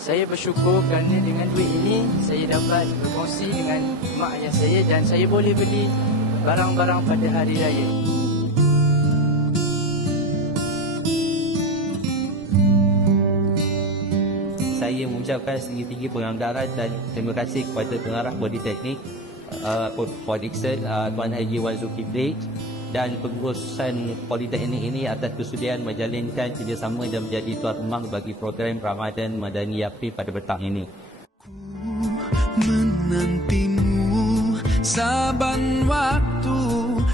Saya bersyukur kerana dengan duit ini saya dapat berkongsi dengan mak ayah saya dan saya boleh beli barang-barang pada hari raya. Saya mengucapkan setinggi-tinggi penghargaan dan terima kasih kepada pengarah Politeknik Port Dickson, Tuan Haji Wan Zulkifli, dan pengurusan Politeknik ini atas kesudian menjalinkan kerjasama dan menjadi tuan rumah bagi program Ramadan Madani Yafi pada petang ini. Ku menantimu saban waktu,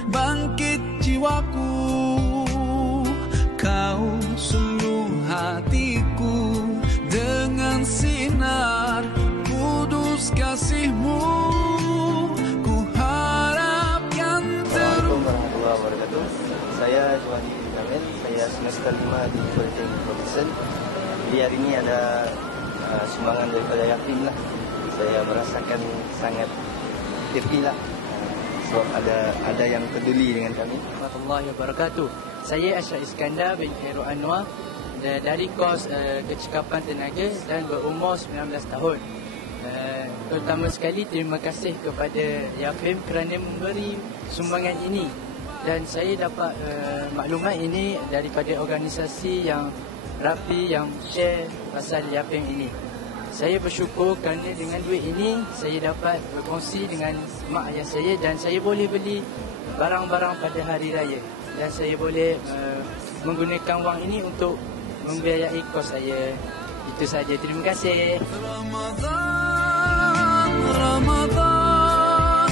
bangkit jiwaku, kau suluh hatiku dengan sinar kudus kasihmu. Ku harapkan Assalamualaikum warahmatullahi wabarakatuh. Saya Juhani Kamil, saya semester 5 di Politeknik Port Dickson. Jadi hari ini ada sumbangan daripada yatim lah. Saya merasakan sangat happy lah sebab ada yang peduli dengan kami. Warahmatullahi wabarakatuh. Saya Ashraf Iskandar bin Khairul Anwar dari kos kecekapan tenaga dan berumur 19 tahun. Terutama sekali terima kasih kepada Yafim kerana memberi sumbangan ini, dan saya dapat maklumat ini daripada organisasi yang rapi yang share pasal Yafim ini. Saya bersyukur kerana dengan duit ini saya dapat berkongsi dengan mak ayah saya dan saya boleh beli barang-barang pada hari raya, dan saya boleh menggunakan wang ini untuk membiayai kos saya. Itu saja. Terima kasih. Ramadan